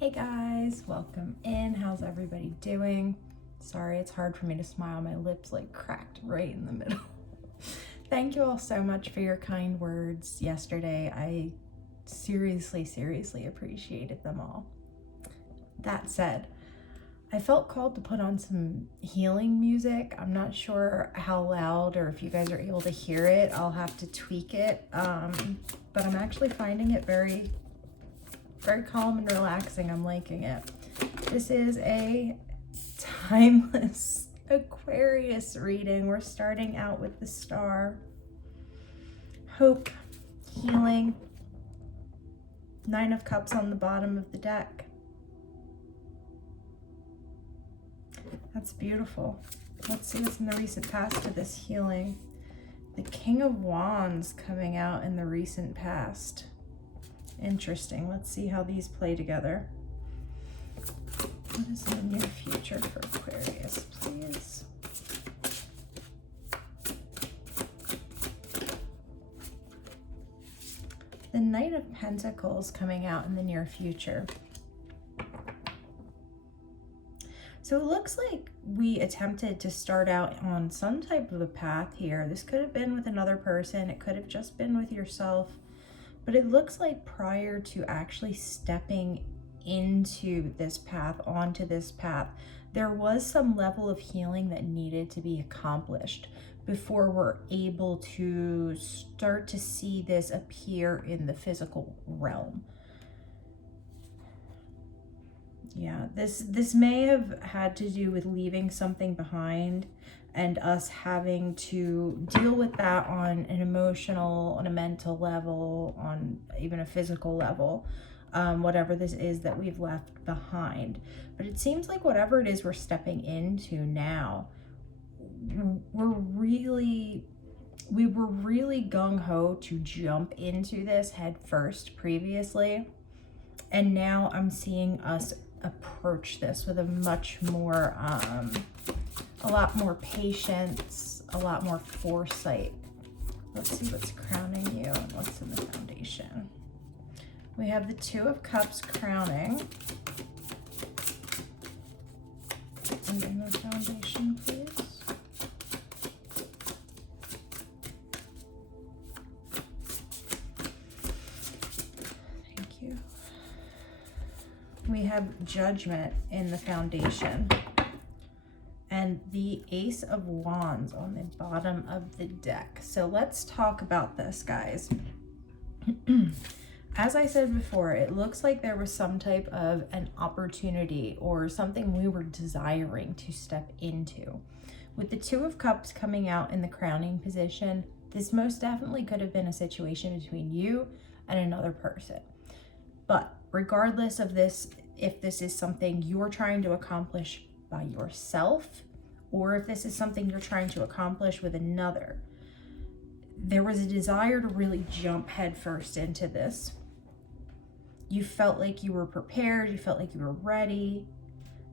Hey guys, welcome in. How's everybody doing? Sorry, it's hard for me to smile. My lips like cracked right in the middle. Thank you all so much for your kind words yesterday. I seriously appreciated them all. That said, I felt called to put on some healing music. I'm not sure how loud or if you guys are able to hear it. I'll have to tweak it. But I'm actually finding it very calm and relaxing. I'm liking it. This is a timeless Aquarius reading. We're starting out with the star. Hope, healing, 9 of Cups on the bottom of the deck. That's beautiful. Let's see what's in the recent past to this healing. The King of Wands coming out in the recent past. Interesting. Let's see how these play together. What is in the near future for Aquarius, please? The Knight of Pentacles coming out in the near future. So it looks like we attempted to start out on some type of a path here. This could have been with another person. It could have just been with yourself. But it looks like prior to actually stepping into this path, onto this path, there was some level of healing that needed to be accomplished before we're able to start to see this appear in the physical realm. Yeah, this may have had to do with leaving something behind and us having to deal with that on an emotional, on a mental level, on even a physical level, whatever this is that we've left behind. But it seems like whatever it is we're stepping into now, we were really gung-ho to jump into this head first previously. And now I'm seeing us approach this with a much more, a lot more patience, a lot more foresight. Let's see what's crowning you and what's in the foundation. We have the 2 of Cups crowning. And in the foundation, please. Thank you. We have Judgment in the foundation. And the Ace of Wands on the bottom of the deck. So let's talk about this, guys. As I said before, it looks like there was some type of an opportunity or something we were desiring to step into. With the 2 of Cups coming out in the crowning position, this most definitely could have been a situation between you and another person. But regardless of this, if this is something you're trying to accomplish by yourself, or if this is something you're trying to accomplish with another, there was a desire to really jump headfirst into this. You felt like you were prepared, you felt like you were ready,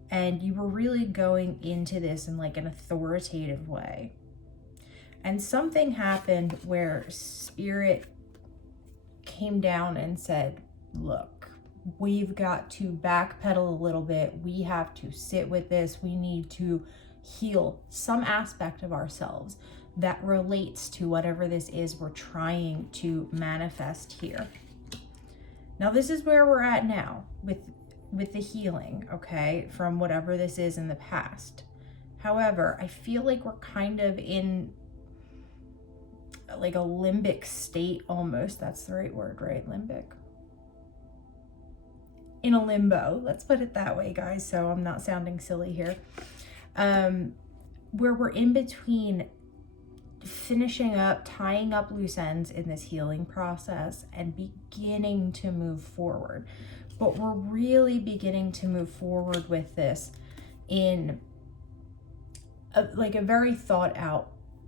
and you were really going into this in like an authoritative way. And something happened where Spirit came down and said, look, we've got to backpedal a little bit. We have to sit with this. We need to heal some aspect of ourselves that relates to whatever this is we're trying to manifest here. Now, this is where we're at now with the healing, okay, from whatever this is in the past. However, I feel like we're kind of in like a limbic state almost. That's the right word, right? Limbic. In a limbo, let's put it that way, guys, so I'm not sounding silly here. Where we're in between finishing up, tying up loose ends in this healing process and beginning to move forward. But we're really beginning to move forward with this in a very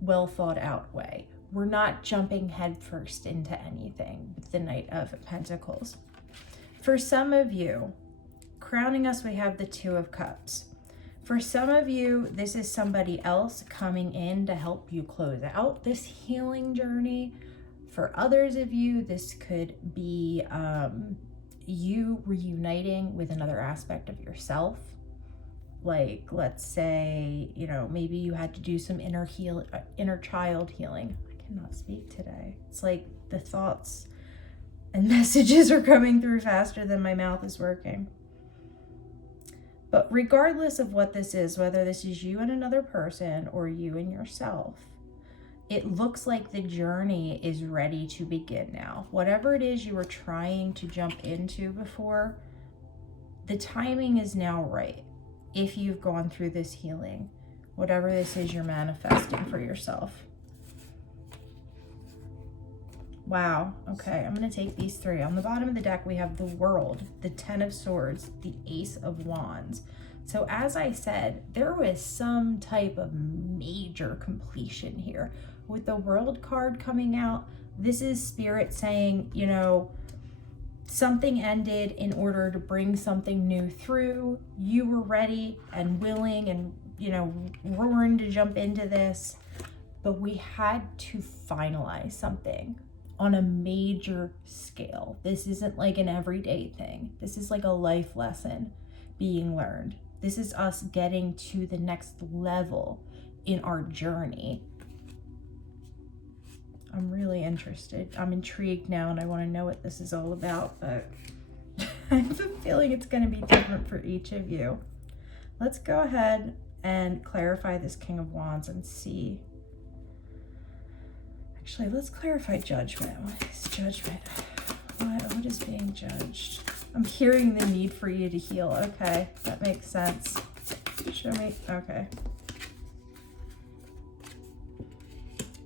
well thought out way. We're not jumping headfirst into anything with the Knight of Pentacles. For some of you, crowning us, we have the 2 of Cups. For some of you, this is somebody else coming in to help you close out this healing journey. For others of you, this could be you reuniting with another aspect of yourself. Like, let's say, you know, maybe you had to do some inner child healing. I cannot speak today. It's like the thoughts and messages are coming through faster than my mouth is working. But regardless of what this is, whether this is you and another person or you and yourself, it looks like the journey is ready to begin now. Whatever it is you were trying to jump into before, the timing is now right. If you've gone through this healing, whatever this is you're manifesting for yourself. Wow. Okay, I'm going to take these three. On the bottom of the deck, we have the World, the Ten of Swords, the Ace of Wands. So as I said, there was some type of major completion here. With the World card coming out, this is Spirit saying, you know, something ended in order to bring something new through. You were ready and willing and, you know, roaring to jump into this, but we had to finalize something on a major scale. This isn't like an everyday thing. This is like a life lesson being learned. This is us getting to the next level in our journey. I'm really interested. I'm intrigued now and I want to know what this is all about, but I have a feeling it's going to be different for each of you. Let's go ahead and clarify this King of Wands and see. Actually, let's clarify judgment. What is judgment? What is being judged? I'm hearing the need for you to heal. Okay, that makes sense. Show me. Okay.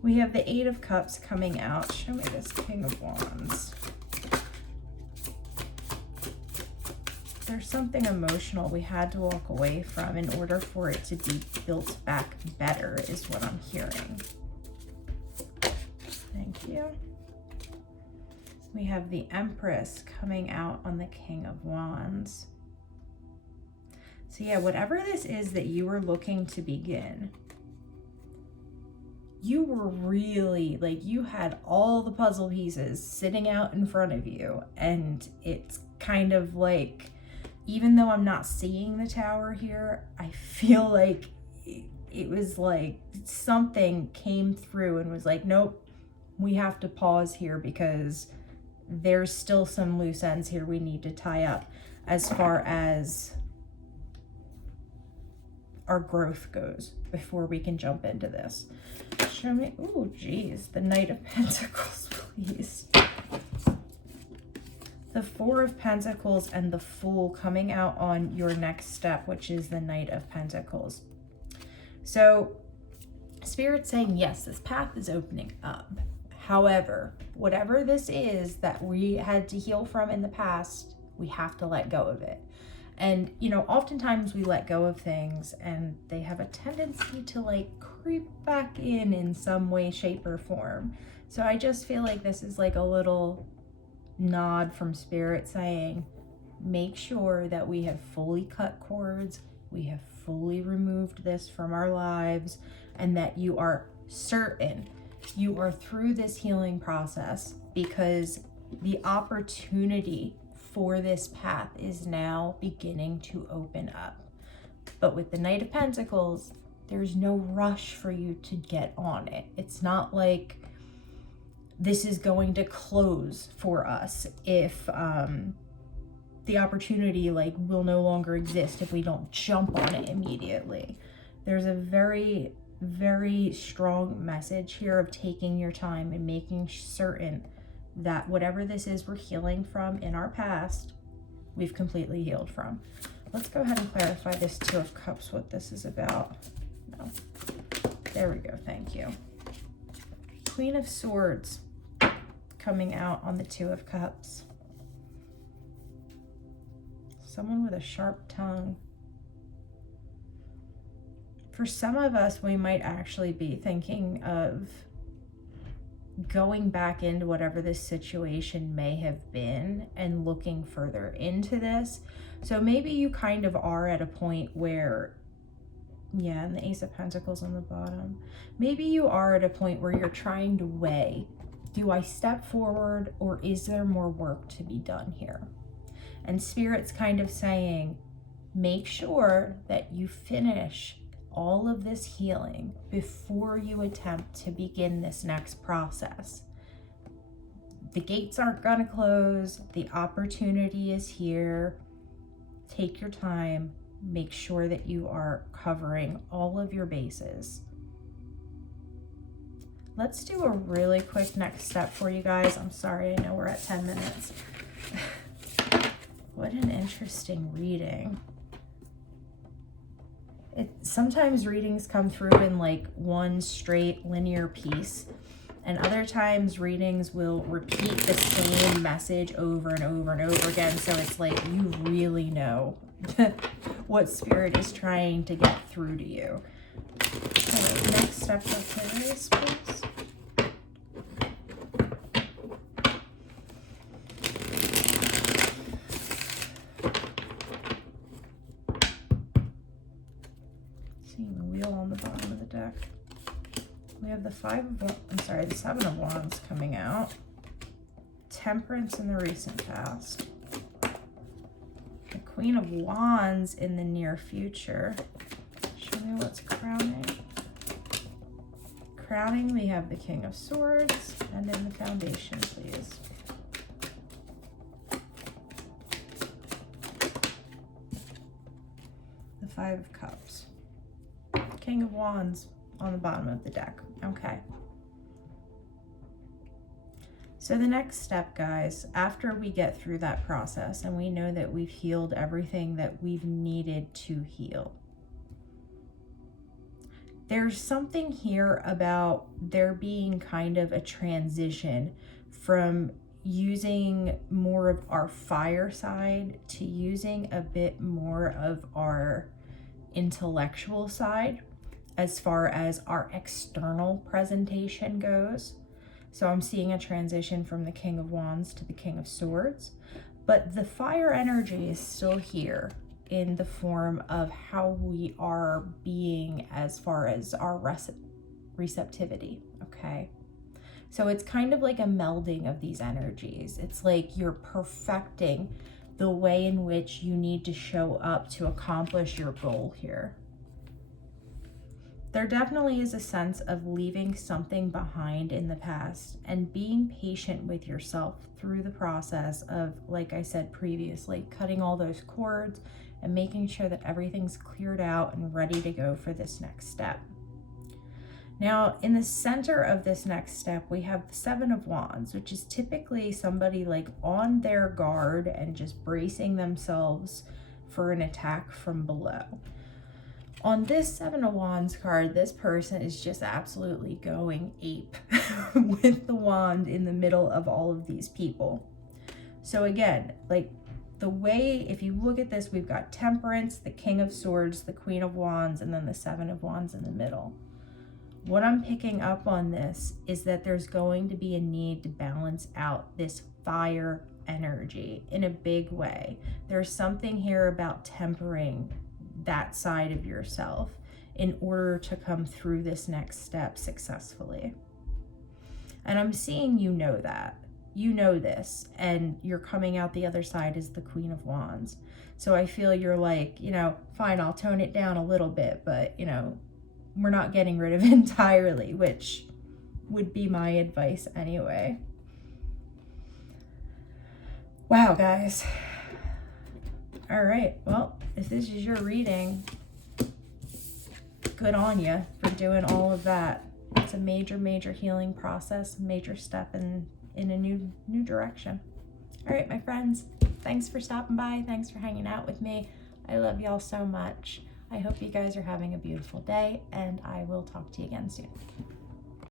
We have the Eight of Cups coming out. Show me this King of Wands. There's something emotional we had to walk away from in order for it to be built back better, is what I'm hearing. Thank you. We have the Empress coming out on the King of Wands. So yeah, whatever this is that you were looking to begin, you were really, like, you had all the puzzle pieces sitting out in front of you, and it's kind of like, even though I'm not seeing the Tower here, I feel like it was like something came through and was like, nope, we have to pause here because there's still some loose ends here we need to tie up as far as our growth goes before we can jump into this. Show me. Oh, geez. The Knight of Pentacles, please. The Four of Pentacles and the Fool coming out on your next step, which is the Knight of Pentacles. So Spirit's saying, yes, this path is opening up. However, whatever this is that we had to heal from in the past, we have to let go of it. And, you know, oftentimes we let go of things and they have a tendency to like creep back in some way, shape, or form. So I just feel like this is like a little nod from Spirit saying, make sure that we have fully cut cords, we have fully removed this from our lives, and that you are certain you are through this healing process, because the opportunity for this path is now beginning to open up. But with the Knight of Pentacles, there's no rush for you to get on it. It's not like this is going to close for us if the opportunity like will no longer exist if we don't jump on it immediately. There's a very, very strong message here of taking your time and making certain that whatever this is we're healing from in our past, we've completely healed from. Let's go ahead and clarify this Two of Cups, what this is about. No. There we go, thank you. Queen of Swords coming out on the Two of Cups. Someone with a sharp tongue. For some of us, we might actually be thinking of going back into whatever this situation may have been and looking further into this. So maybe you kind of are at a point where, yeah, and the Ace of Pentacles on the bottom. Maybe you are at a point where you're trying to weigh, do I step forward or is there more work to be done here? And Spirit's kind of saying, make sure that you finish all of this healing before you attempt to begin this next process. The gates aren't going to close. The opportunity is here. Take your time. Make sure that you are covering all of your bases. Let's do a really quick next step for you guys. I'm sorry, I know we're at 10 minutes. What an interesting reading. Sometimes readings come through in like one straight linear piece, and other times readings will repeat the same message over and over and over again. So it's like you really know what Spirit is trying to get through to you. So next step for Aquarius, please. Seeing the wheel on the bottom of the deck. We have the the Seven of Wands coming out. Temperance in the recent past. The Queen of Wands in the near future. Show me what's crowning. Crowning, we have the King of Swords. And in the foundation, please. The Five of Cups. King of Wands on the bottom of the deck. Okay. So the next step, guys, after we get through that process and we know that we've healed everything that we've needed to heal, there's something here about there being kind of a transition from using more of our fire side to using a bit more of our intellectual side as far as our external presentation goes. So I'm seeing a transition from the King of Wands to the King of Swords, but the fire energy is still here in the form of how we are being as far as our receptivity, okay? So it's kind of like a melding of these energies. It's like you're perfecting the way in which you need to show up to accomplish your goal here. There definitely is a sense of leaving something behind in the past and being patient with yourself through the process of, like I said previously, cutting all those cords and making sure that everything's cleared out and ready to go for this next step. Now, in the center of this next step, we have the Seven of Wands, which is typically somebody like on their guard and just bracing themselves for an attack from below. On this Seven of Wands card, this person is just absolutely going ape with the wand in the middle of all of these people. So again, like the way, if you look at this, we've got Temperance, the King of Swords, the Queen of Wands, and then the Seven of Wands in the middle. What I'm picking up on this is that there's going to be a need to balance out this fire energy in a big way. There's something here about tempering that side of yourself in order to come through this next step successfully. And I'm seeing you know that. You know this, and you're coming out the other side as the Queen of Wands. So I feel you're like, you know, fine, I'll tone it down a little bit, but, you know, we're not getting rid of it entirely, which would be my advice anyway. Wow, guys. All right, well, if this is your reading, good on you for doing all of that. It's a major, major healing process, major step in a new direction. All right, my friends, thanks for stopping by. Thanks for hanging out with me. I love y'all so much. I hope you guys are having a beautiful day, and I will talk to you again soon.